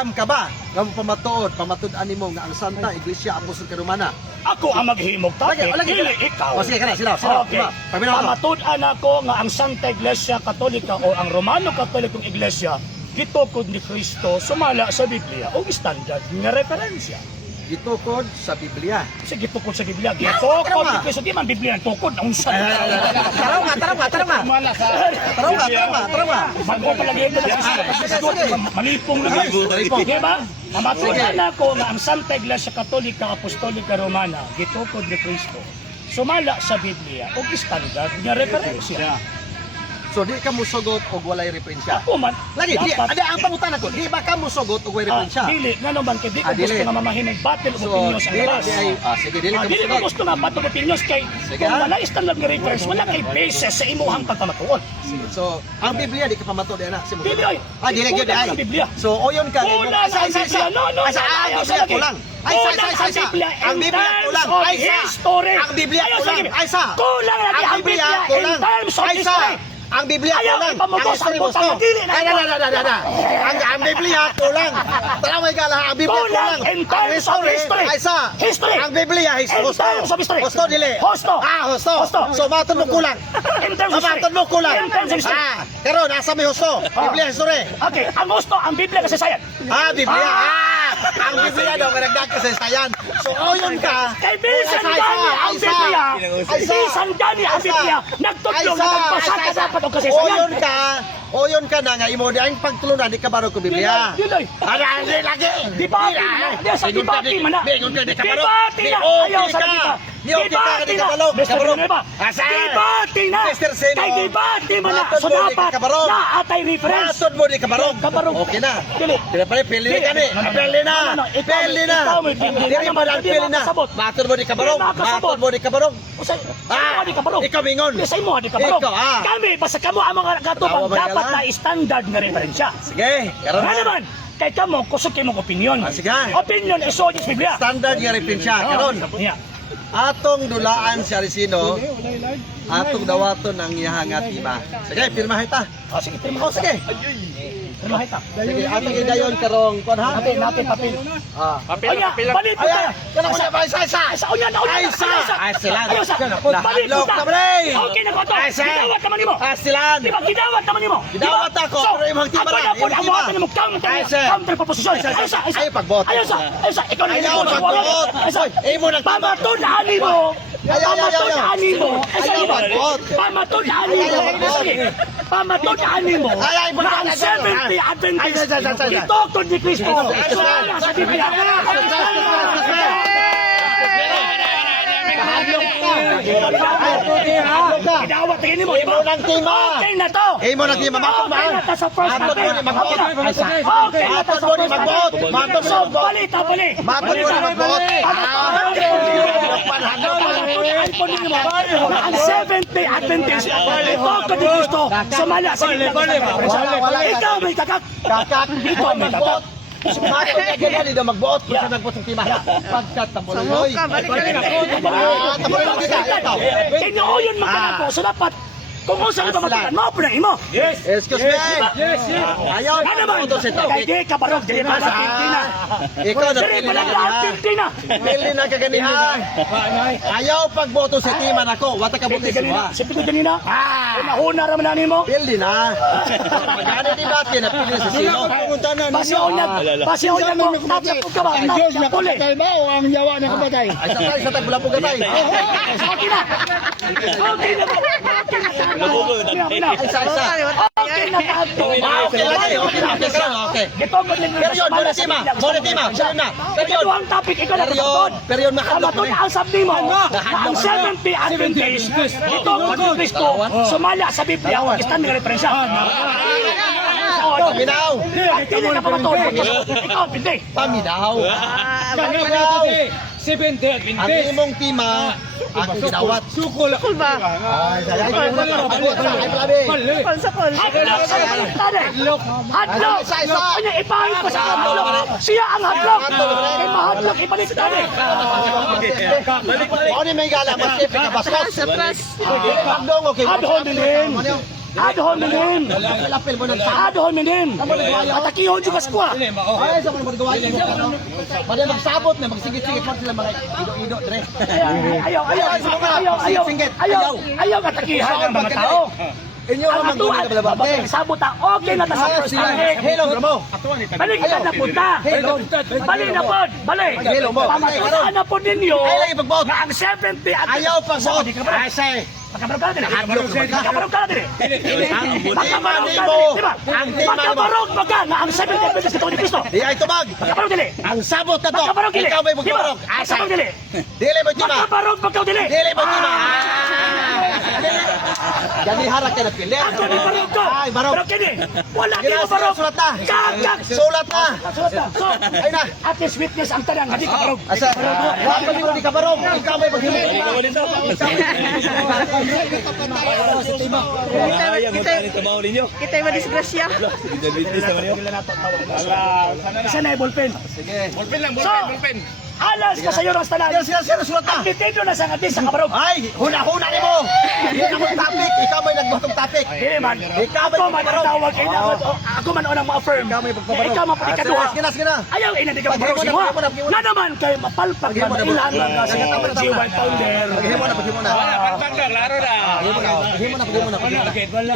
Andam ka ba? Nga mo pamatud-an nimo nga ang Santa Iglesia Apostolika Romana. Ako ang maghimog topic, dili ikaw. O sige, kana sila. Okay. Pamatud-an ako nga ang Santa Iglesia Katolika o ang Romano Katolikong Iglesia gitukod ni Kristo sumala sa Biblia o standard nga referensya. Gitukod sa Biblia. Sige, tukod sa Biblia. Gitukod ni Kristo. Di man Biblia ang tukod. Ang unsa. Taraw nga. Bago talaga ito na malipong na guys. Di ba? Mamatunan ako nga ang Santa Iglesia Katolika Apostolika Romana gitukod ni Kristo sumala sa Biblia o standard nga referensya. So di ka musugot og walay referensya. Ako man. Lagi di ada ang pangutan ako. Di ba ka musugot og walay referensya? Dili ngano man kay di ko gusto nga mamahinog battle of opinions sa labas. Sige, dili ka Dili ko musugot. gusto nga battle of opinions kay kung wala standard nga reference wala kay basis sa imuhang pagpamatuod. So ang Biblia di ka pamatud ana si mo. Dili oy. Dili gyud ay. Biblia. So oyon ka. Kulang ang Biblia. No. Biblia kulang. Ang Biblia kulang. Ang Biblia kulang. Kulang lagi ang Biblia in terms of history. Ang Biblia kulang. Ang history mo to. Ang Biblia kulang. Taraway ka lang. Ang Biblia kulang. In terms of history. History. Ang Biblia husto. Husto dili. Husto. Husto. So matod mo kulang. In terms of history. Matod mo kulang. In terms of history. Karon asa may husto? Biblia history. Okay, ang husto ang Biblia kasi sayan. Biblia. Ang Biblia daw karagdag kasi sayan. So oyon ka. Kay bisan gani ang Biblia. Bisan gani ang Biblia. Nagtudlo na nagbasa ka dapat o kasi sayan. Oyon ka na nga imo di ang pagtulunan di ka baro ko Biblia. Dili. Lagi. Debate na. Di sa debate man na. Debate na. Ayaw sa kita. Debate na. Debate na. Kay debate man na. So dapat na atay reference. Matod mo di ka baro. Okay na. Dili. Pili na kani. Pili na. Dili mo lang pili na. Matod mo di ka baro. Matod mo di ka baro. Ikaw mingon. Sa imo di ka baro. Kami basta kamo ang mga gatubang dapat na standard nga referensya. Sige, karon Ano naman? Kay kamo kusog kay mong opinion. Sige. Opinion is so Biblia. Standard nga referensya karon. Atong dulaan si Arisino. Atong dawaton ang iyahang atima. Sige, pirmahay ta. Sige, pirma ko. Sige. Pirmahay ta. Sige, atong idayon karong kon ha. Natin papel. Papel. Balik po tayo. Kana ko na ba isa. Unya. Sila. Balik po ta. Okay na ko to. Gidawat naman nimo. Silan. Di ba gidawat naman nimo? Gidawat ako, pero imong timara. Ako na po amo counter proposition. Ay pagbot. Ayos. Ikaw na Ayaw pagbot. Imo nang pamatun-an mo. Pamatun-an mo. Ayaw pagbot. Pamatun-an mo. Pamatun-an mo. Ang 70 Adventist. Itutod ni Kristo. Sumala sa Biblia. Gidawat tingin mo, Imo nang tima. Okay na to. Imo nang tima. Okay na to sa first Matod mo ni magbot. Okay na to sa Matod mo ni magbot. Matod mo ni magbot. Balita. Matod mo ni magbot. Ang 70 Adventist. Ito ka ni Kristo. Sumala sa ikaw may kakak. Ikaw may kakak. Matod na ganyan daw magbuot kung saan nagbuot ng tima. Pagkat tapuloy. Tapuloy kita. Tinuoyon magkana po. So dapat kung saan ba matukan mo, punain mo. Yes. Excuse me. Yes. Ayaw Ano naman? mo sa Kaya di ka barog. Di pa lang 50 na. Ikaw na Di pa lang 50 na. Pili na kaganihan. Ayaw pagboto sa timan ako. Wata ka buti siya. Siyempre ko ganina. Unahuna raman na mo. Pili na. Magkano din natin na pili sa sino. Pasiyaw mo. Tapos ka ba? Diyos na kabatay ba o ang yawa na kabatay? Ay sa tayo bulapog ka tayo. Okay na. Okay na. Isa. Okay na tato. Okay lagi. Okay. Gitogod lang Period. Monetima. Sino na? Pero ang topic, ikaw na kapatod. Period makadlok. Kapatod, ang sabi mo, ang 70 Adventist, ito ang Kristo, sumala sa Biblia, stand ng referensya. Paminaw. Hindi ka kapatod. Ikaw, hindi. Paminaw. 70 Ang imong tima, ako ginawat. Sukol ba? Ay, ay, Hadlok sa palitan eh. Hadlok. Kanya ipahit pa sa hadlok. Siya ang hadlok. Kaya mahadlok ipalitan eh. Ano may gala, mas kepe ka bastos. Pagdong, okay. Adhon din. ad hominem. Apel mo ng Ad hominem. Atakihon juga squad. Ay, sa mga gawain niyo. Pwede magsabot na magsigit-sigit pa sila mga ido-ido dre. Ayaw katakihan ng mga tao. Inyo Ang naman atuan, gawin ka balabante. sabot ta, okay na ta sa first time. Hello mo. Balik ka na punta. Balik na po, balik. Hello mo. Pamatulaan na po ninyo Ay, lang ipagbaot. na ang 70 at Ayaw pag buot. Ay, say. Makabarog ka na din. Makabarog ka na din. Makabarog ka mo. na din. Diba? Makabarog ba ka na ang 70 at sa ni Cristo? Di ay tubag. Makabarog dili. Ang sabot na to. Makabarog dili. Ikaw may Diba? magbarog. Asay. Makabarog dili. Dili mo tima. Makabarog ba ka dili? Dili mo tima. Jadi harap ka na pilih. Ako ni barog ko. Ay, barog. Barog kini. Wala Gila, kini barog. sulat na. Kagak. Sulat na. Sulat na. So, Ay na. at least witness ang tanang. Hindi ka barog. Asa? Wala mo di ka barog. Ikaw may paghimot. Kita yung madisgrasya. Isa na yung ballpen. Sige. So, alas ka sa'yo ng tanan. Sila sulat na. Dito na sa ngati sa kabarog. Ay, huna-huna ni mo. Hindi na mo topic. Ikaw may nagbatong topic. Hindi man. Ikaw may Ako man ang pagbarog. tawag. Ako man unang ma-affirm. Ikaw may pagpabarog. Ikaw mapatikaduha. Sige na. Ayaw, ina di ka mabarog Paghimo na, siya. paghimo na, paghimo na. Na naman kayo mapalpag Paghimo man na, ilan paghimo lang na. kasi Tama na, tama na. GY founder. Paghimo na. Paghimo na.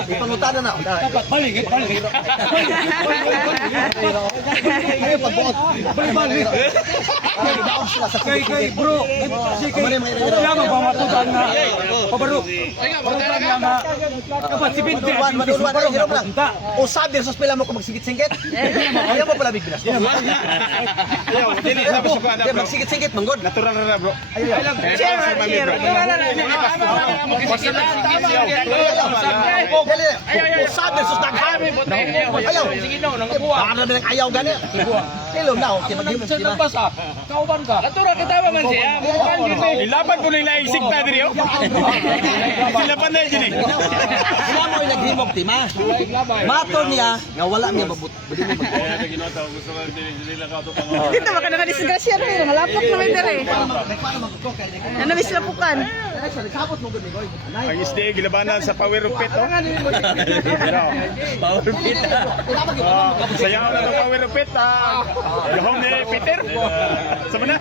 Ipangutanan na. Balik. Ay, pagbuot. Balik. Ay, daon sila sa kay bro. Kamari mga ira-ira. Pamatutan na. Pabarog. Maduluan ay hirap lang. Usab din sus pila mo kung magsigit-singit. Ayaw mo pala bigbinas. Magsigit-singit manggod. Natural na bro. Usab din sus daghan. Ayaw. Baka na bilang ayaw gani. Kilom na. Okay, maghimok sila. Ilaban ko nila isig ta diri oh. Sila pa na diri. Sila mo yung naghimok, Tima. Maton niya, nga wala niya babut. Kita baka nakadisgrasya rin. Malapok naman dire. Ano may silapukan? Ang isdi gilabanan sa power of pit oh. Power pit. Sayaw na ng power of pit. Lahom ni Peter. Sama na.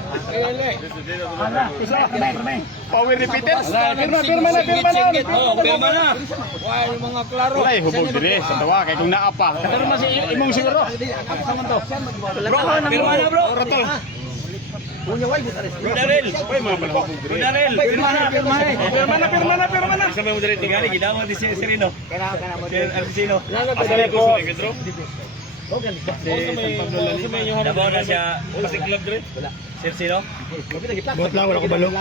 Power ni Peter. Pirma na. Wala hubog dire sa tawa kay kung naapa. Pero mas imong siguro. Bro, pirma na bro. Ratol. Punya way but ares. Darel. Oy mga balahog dire. Darel. Pirma na. Sabi mo dire tingali gidama di si Serino. Kana mo dire Arcino. Asali ko sa Negro. Dabaw na siya Pasig Club dire. Sercino. Bot lang, wala ko balo.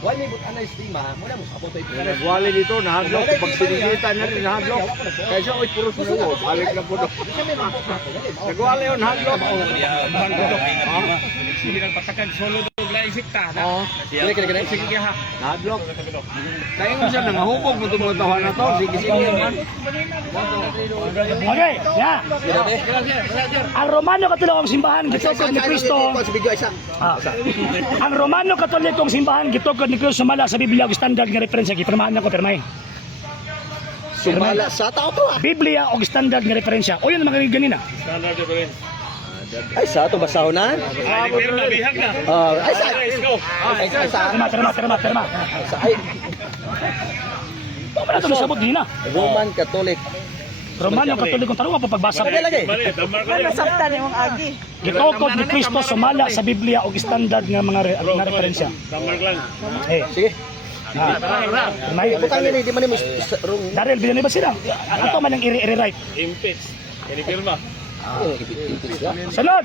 Why may but anay stima? Muna mo sa abotoy. Nagwali dito, nahadlok. Pag sinigita na rin, nahadlok. Kaya siya, puros na uwo. Balik na po doon. Nagwali yun, nahadlok. Sige lang, patakan, solo doon, laisik ta. Kaya. Sige ha, nahadlok. Kaya mo siya, nangahubog mo tumutawa na to. Sige man. Okay, ya. Ang Romano Katolikong simbahan gitukod ni Kristo. Si video isa. Ang Romano Katolikong simbahan gitukod ni Kristo sumala sa Biblia og standard nga referensya gipirmahan nako pirmay. Sumala sa tao to. Biblia og standard nga referensya. O yun mga ganina. Standard difference. Ay sa to basahon na. Pero nabihag na. Ay sa. Let's go. Ay sa. Terma. Ay Pamana to sabot dina. Roman Catholic. Romano Katolikong tarong pa pagbasa. Lagi. Nasabtan yung agi. Gitukod ni Kristo sumala sa Biblia og standard nga mga nga referensya. Tamar lang. Eh, Sige. may Butang ni di man mo rung. Daryl binani ba sila? Ato man ang i-write. Impeach. Kini pirma. Sunod!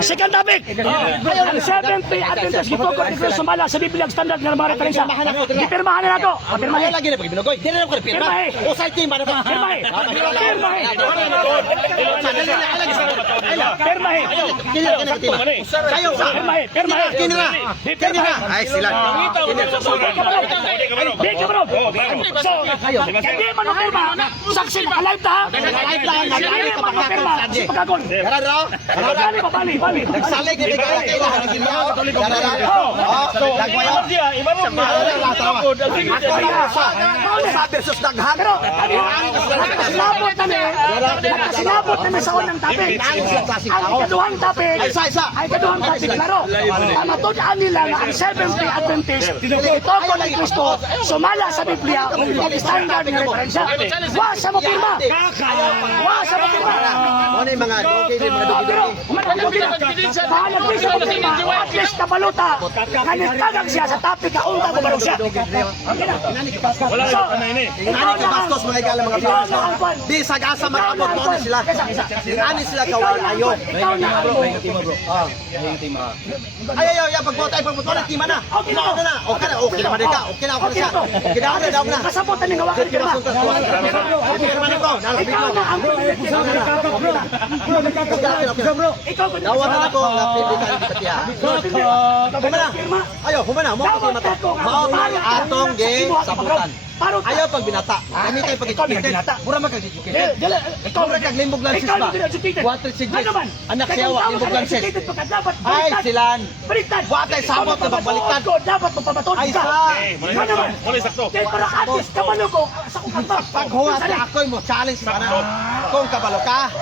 Second topic! Ang 70 Adventist gitukod ni Kristo sumala sa Biblia ang standard nga mga referensya. Gipirmahan na nato. Pirmahe lagi na pag binugoy. Di na ko pirma. Pirmahe. O sa team ba na pa? Pirmahe. Kayo sa. Pirmahe. Kinira. Ay sila. Di ka bro. So, hindi man pirma. Saksi alive ta. lang, nag-ari ka pagkakon sa di. Pagkakon. Kara daw? Bali pa, bali. Nagsalig ni Bigay kailangan ng ginoo. Kara daw? Nagwayo. Sa versus daghan. Pero, nakasinabot kami sa unang topic. Ang ikaduhang topic, ay ikaduhang topic, klaro. Matudaan nila na ang Seventh-day Adventist, ito ko ng Kristo, sumala sa Biblia, standard na referensya. Wa sa mo pirma! Wa sa mo pirma! Ano yung mga dogi, mga Pero, dogi-dogi? bahalag din sa mo pirma, at least kabaluta, kanitagag siya sa topic, kaunta ko barong siya. Wala So, Inani ka bastos mga igala mga viewers no? Di sagasa mag-abot mo na sila. Inani sila kawayo. ikaw na ang Ay, pagbuhat na, tima na. Okay na. Okay naman din ka. Okay na siya. Kailangan na daw na. kasabot na nga wakil pirma. Pirma na ko. Ikaw na ang ikaw ko Dawat na ako nga pilitan di patiya. Humana. Ayo, humana mo ko mata. Mao atong ge sabutan. Ayaw pag binata. Kami kay pag-educated. Mura man kag-educated. Ikaw ra kag limbog lang sis ba. Water si Jess. Anak siya wa limbog lang sis. Ay silan. Baliktad. Watay sabot na bagbaliktad. Dapat mapamatod Ay ka. sa. Muli sakto. Kaya para atis kabalo ko sa kong kanta. Paghuwas ka ako mo challenge ba na. Kung kabalo ka.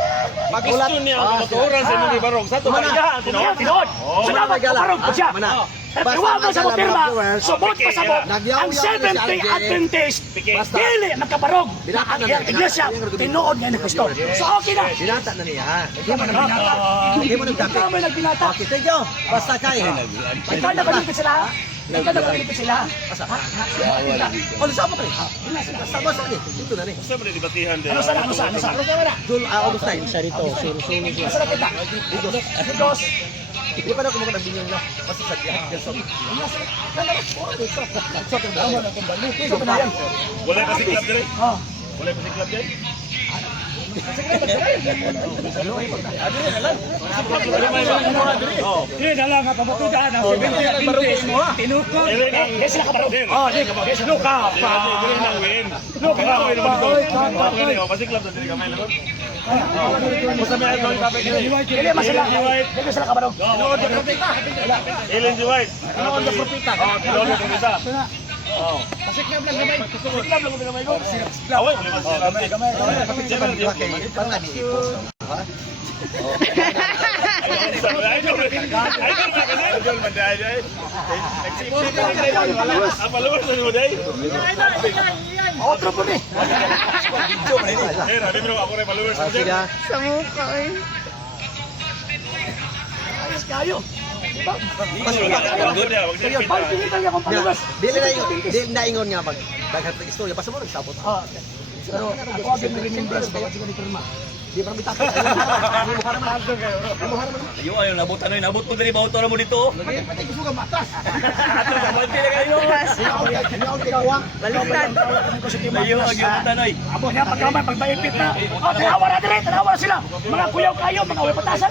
Magulat. Gusto niya ang matuoran sa mga barong. Sa ito ba niya? Tinood. So dapat maparog ko siya. Pero tiwag sa mga pirma, subot pa sabot, ang Seventh-day Adventist, dili magkaparog na ang iyang iglesia, tinuod nga ni Kristo. So okay na. Binata na niya. Ikaw mo nagbinata. Hindi mo nagtapik. Ikaw mo nagbinata. Okay, thank you. Basta kay. Ikaw na paligid sila. Ikaw na paligid sila. Ano sa mo kay? Sama sa ni. Dito na ni. Gusto mo na dibatihan din. Ano sa? Dul August 9. Siya rito. Asa na kita? Digos. Hindi pa na ako magkabinyang na. Basta sa diyan. Wala kasi club din. Wala kasi club din. Hindi na lang kapamatudan ang 70 Adventist. Tinukod. Hindi sila kabarog. Hindi sila luka. Dili nang win. Luka. Kasi club din kamay lagot. Basta may ato yung kapit din. Hindi masila. Hindi sila kabarog. Ellen G. White. Tinood na propita. Tinood na propita. Pasiklam lang gamay. Pasiklam lang gamay ko. Away, wala kasi kamay. Otro po ni. Sa mukha eh. Ayos kayo. Pag Pag pinita niya kung palugas. Dili na ingon nga pag daghan ng istorya basta mo nagsabot. Pero ako agad na remembrance ba kasi ni Pirma. Di pa bitak. Ayaw, nabot ano yun, nabot mo din ba auto mo dito? Pati gusto ka matas. Ato ka, manti na kayo. Baliktad. Ayaw, ang tanoy. Abo niya pagkamay, pagbaipit na. Tanawa na dire, tanawa na sila. Mga kuyaw kayo, mga uwi patasan.